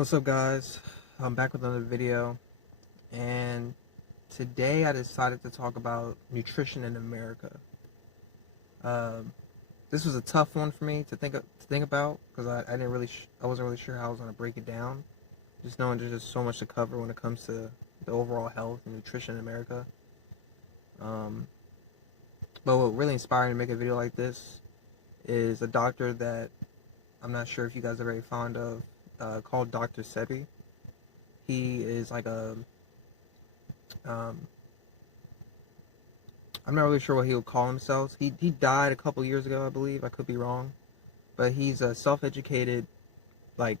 What's up, guys? I'm back with another video, and today I decided to talk about nutrition in America. Um, this was a tough one for me to think about because I didn't really I wasn't really sure how I was gonna break it down. Just knowing there's just so much to cover when it comes to the overall health and nutrition in America. Um, but what really inspired me to make a video like this is a doctor that I'm not sure if you guys are very fond of, called Dr. Sebi. He is like a um, I'm not really sure what he would call himself. He died a couple years ago, I believe. I could be wrong, but he's a self-educated, like,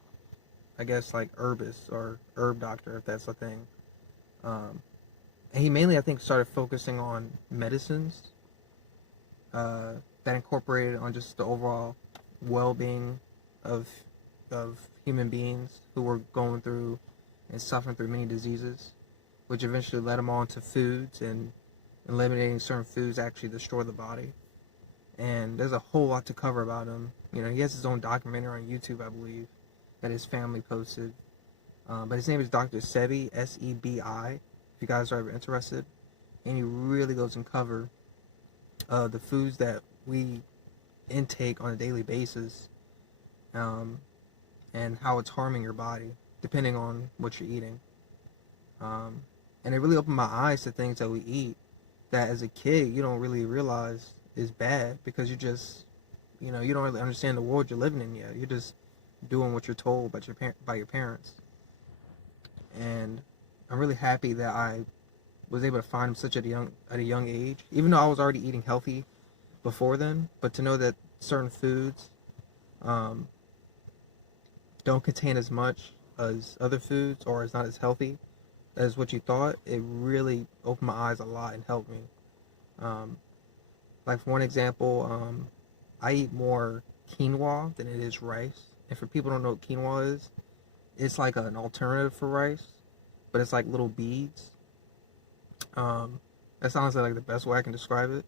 I guess, like herbist or herb doctor, if that's a thing. Um, and he mainly, I think, started focusing on medicines that incorporated on just the overall well-being of of human beings who were going through and suffering through many diseases, which eventually led him on to foods and eliminating certain foods that actually destroy the body. And there's a whole lot to cover about him. You know, he has his own documentary on YouTube, I believe, that his family posted. But his name is Dr. Sebi, Sebi, if you guys are ever interested. And he really goes and cover the foods that we intake on a daily basis, um, and how it's harming your body, depending on what you're eating. Um, and it really opened my eyes to things that we eat that as a kid you don't really realize is bad because you don't really understand the world you're living in yet. You're just doing what you're told by your parents. And I'm really happy that I was able to find him such at a young age, even though I was already eating healthy before then. But to know that certain foods um, don't contain as much as other foods or is not as healthy as what you thought, it really opened my eyes a lot and helped me. Um, like for one example, I eat more quinoa than it is rice. And for people who don't know what quinoa is, it's like an alternative for rice, but it's like little beads. Um, that sounds like the best way I can describe it.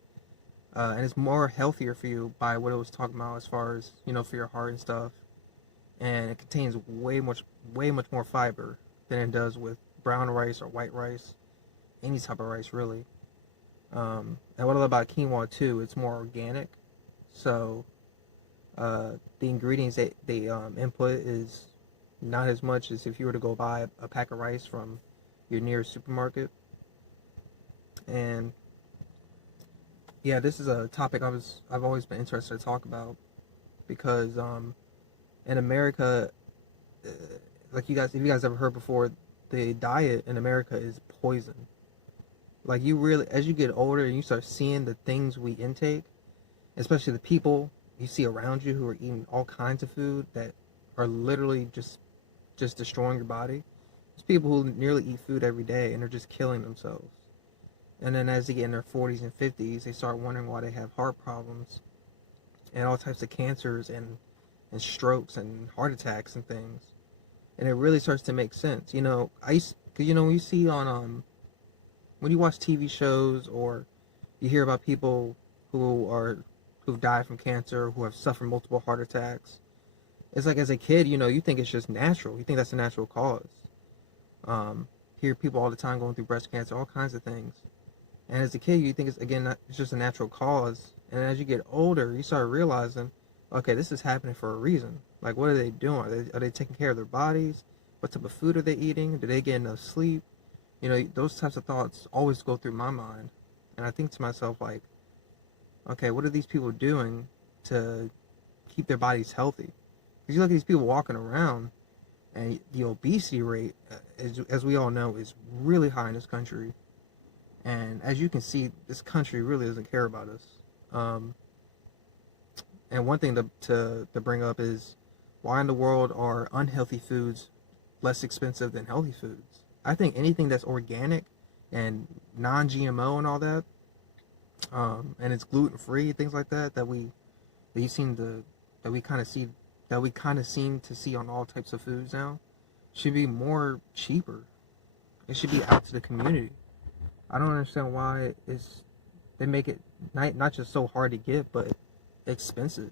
And it's more healthier for you by what it was talking about as far as, for your heart and stuff. And it contains way much more fiber than it does with brown rice or white rice, any type of rice really. And what I love about quinoa too, it's more organic. So the ingredients that they input is not as much as if you were to go buy a pack of rice from your nearest supermarket. And yeah, this is a topic I've always been interested to talk about because in America, uh, like if you guys ever heard before, the diet in America is poison. Like you really, as you get older and you start seeing the things we intake, especially the people you see around you who are eating all kinds of food that are literally just destroying your body. There's people who nearly eat food every day and they're just killing themselves. And then as they get in their 40s and 50s, they start wondering why they have heart problems and all types of cancers and strokes and heart attacks and things. And it really starts to make sense. Cause when you see on when you watch TV shows or you hear about people who've died from cancer, who have suffered multiple heart attacks, it's like as a kid, you think it's just natural. You think that's a natural cause. Hear people all the time going through breast cancer, all kinds of things. And as a kid, you think it's just a natural cause. And as you get older, you start realizing, okay, this is happening for a reason. Like, what are they doing? Are they taking care of their bodies? What type of food are they eating? Do they get enough sleep? Those types of thoughts always go through my mind. And I think to myself, like, okay, what are these people doing to keep their bodies healthy? Because you look at these people walking around, and the obesity rate, as we all know, is really high in this country. And as you can see, this country really doesn't care about us. And one thing to bring up is, why in the world are unhealthy foods less expensive than healthy foods? I think anything that's organic and non-GMO and all that, and it's gluten free, things like that we kind of seem to see on all types of foods now, should be more cheaper. It should be out to the community. I don't understand why they make it not just so hard to get, but expensive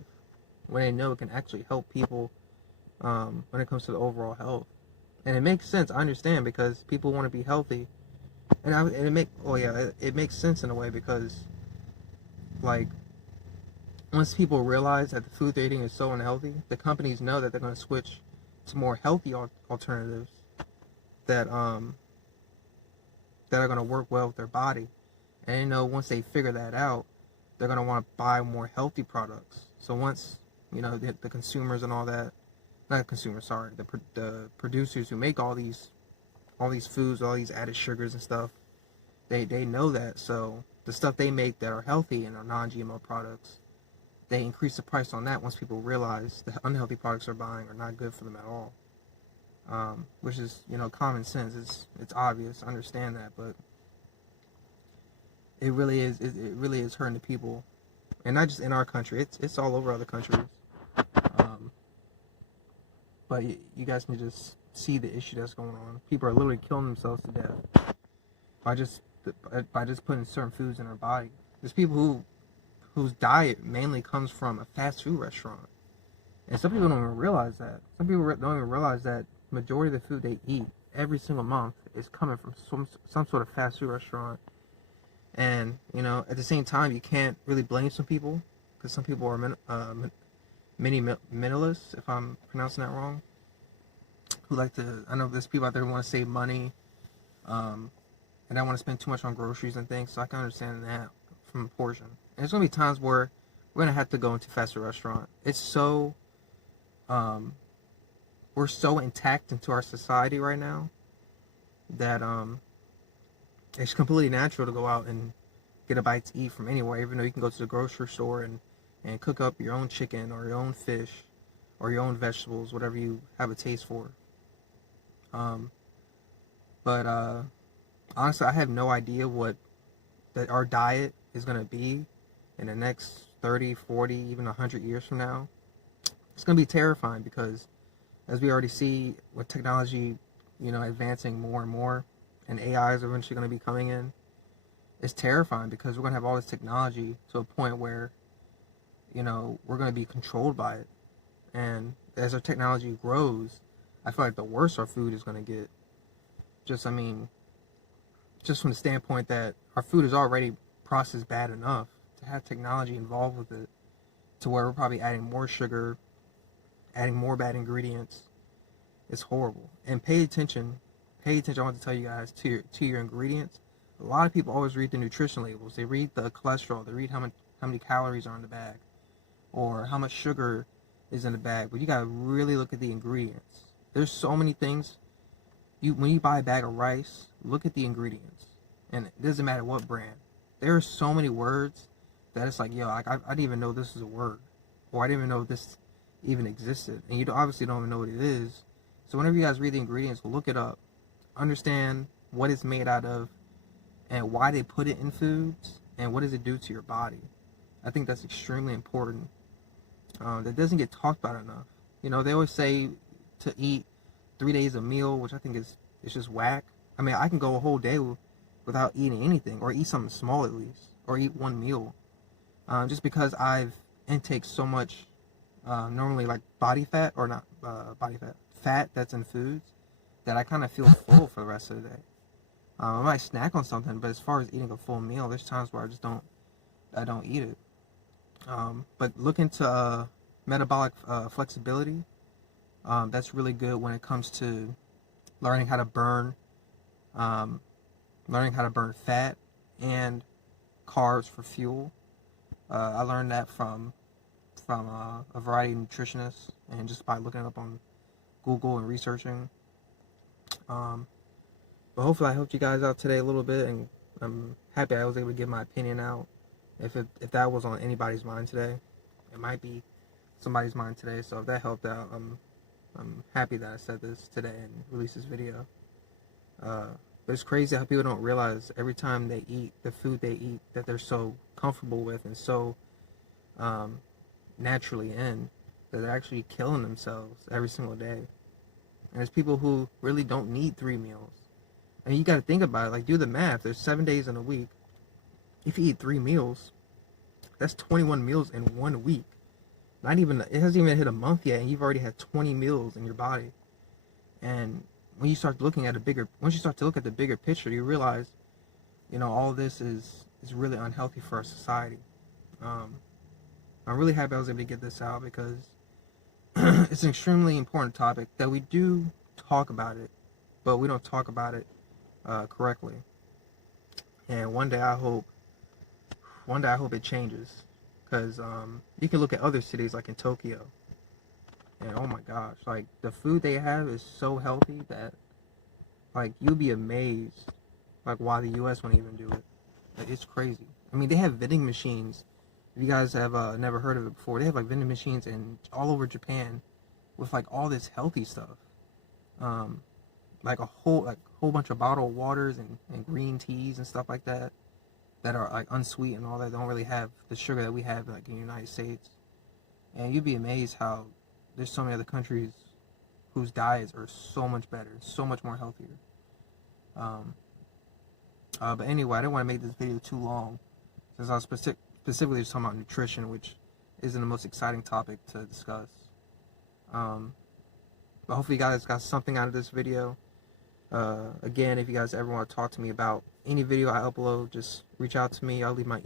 when they know it can actually help people when it comes to the overall health. And it makes sense. I understand because people want to be healthy, and it makes sense in a way because like once people realize that the food they're eating is so unhealthy, the companies know that they're going to switch to more healthy alternatives that that are going to work well with their body. And you know, once they figure that out, they're going to want to buy more healthy products. So once you know the consumers and all that, not consumers, sorry, the producers who make all these foods, all these added sugars and stuff, they know that. So the stuff they make that are healthy and are non-GMO products, they increase the price on that once people realize the unhealthy products they're buying are not good for them at all. Which is, you know, common sense. It's obvious. I understand that, but it really is hurting the people, and not just in our country. It's all over other countries. Um, but you guys can just see the issue that's going on. People are literally killing themselves to death by just by just putting certain foods in their body. There's people whose diet mainly comes from a fast food restaurant, and some people don't even realize that. Some people don't even realize that majority of the food they eat every single month is coming from some sort of fast food restaurant. And you know, at the same time, you can't really blame some people because some people are many minimalists, if I'm pronouncing that wrong, who like to. I know there's people out there who want to save money, and don't want to spend too much on groceries and things. So I can understand that from a portion. And there's gonna be times where we're gonna have to go into a fast food restaurant. It's so we're so intact into our society right now that it's completely natural to go out and get a bite to eat from anywhere, even though you can go to the grocery store and cook up your own chicken or your own fish or your own vegetables, whatever you have a taste for. But honestly, I have no idea what that our diet is going to be in the next 30, 40, even 100 years from now. It's going to be terrifying because as we already see with technology, you know, advancing more and more, and AI is eventually going to be coming in, it's terrifying because we're going to have all this technology to a point where, you know, we're going to be controlled by it. And as our technology grows, I feel like the worse our food is going to get. Just from the standpoint that our food is already processed bad enough, to have technology involved with it to where we're probably adding more sugar, adding more bad ingredients. It's horrible. And pay attention. I want to tell you guys to your ingredients. A lot of people always read the nutrition labels. They read the cholesterol. They read how many calories are in the bag, or how much sugar is in the bag. But you gotta really look at the ingredients. There's so many things. When you buy a bag of rice, look at the ingredients, and it doesn't matter what brand. There are so many words that it's like, yo, I didn't even know this was a word, or I didn't even know this even existed, and you obviously don't even know what it is. So whenever you guys read the ingredients, look it up, understand what it's made out of, and why they put it in foods, and what does it do to your body. I think that's extremely important. That doesn't get talked about enough. You know, they always say to eat 3 days a meal, which I think is just whack. I mean, I can go a whole day without eating anything, or eat something small at least, or eat one meal, just because I've intake so much normally like body fat, or not fat that's in foods, that I kind of feel full for the rest of the day. I might snack on something, but as far as eating a full meal, there's times where I don't eat it. But look into metabolic flexibility. That's really good when it comes to learning how to burn fat and carbs for fuel. I learned that from a variety of nutritionists, and just by looking it up on Google and researching. But hopefully I helped you guys out today a little bit, and I'm happy I was able to get my opinion out. If that was on anybody's mind today, it might be somebody's mind today. So if that helped out, I'm happy that I said this today and released this video. But it's crazy how people don't realize every time they eat the food they eat that they're so comfortable with and so naturally in, that they're actually killing themselves every single day. And there's people who really don't need 3 meals. And you got to think about it. Like, do the math. There's 7 days in a week. If you eat 3 meals, that's 21 meals in 1 week. It hasn't even hit a month yet, and you've already had 20 meals in your body. And when you start looking at once you start to look at the bigger picture, you realize, all this is really unhealthy for our society. I'm really happy I was able to get this out because it's an extremely important topic that we do talk about it, but we don't talk about it correctly. And one day I hope it changes, because you can look at other cities like in Tokyo, and oh my gosh, like the food they have is so healthy that like you'll be amazed like why the U.S. won't even do it. Like, it's crazy. I mean, they have vending machines. If you guys have never heard of it before, they have like vending machines in all over Japan with like all this healthy stuff, like a whole bunch of bottled waters and green teas and stuff like that are like unsweet and all that. They don't really have the sugar that we have like in the United States. And you'd be amazed how there's so many other countries whose diets are so much better, so much more healthier. But anyway, I didn't want to make this video too long, since I was specifically just talking about nutrition, which isn't the most exciting topic to discuss. But hopefully you guys got something out of this video. Again, if you guys ever want to talk to me about any video I upload, just reach out to me. I'll leave my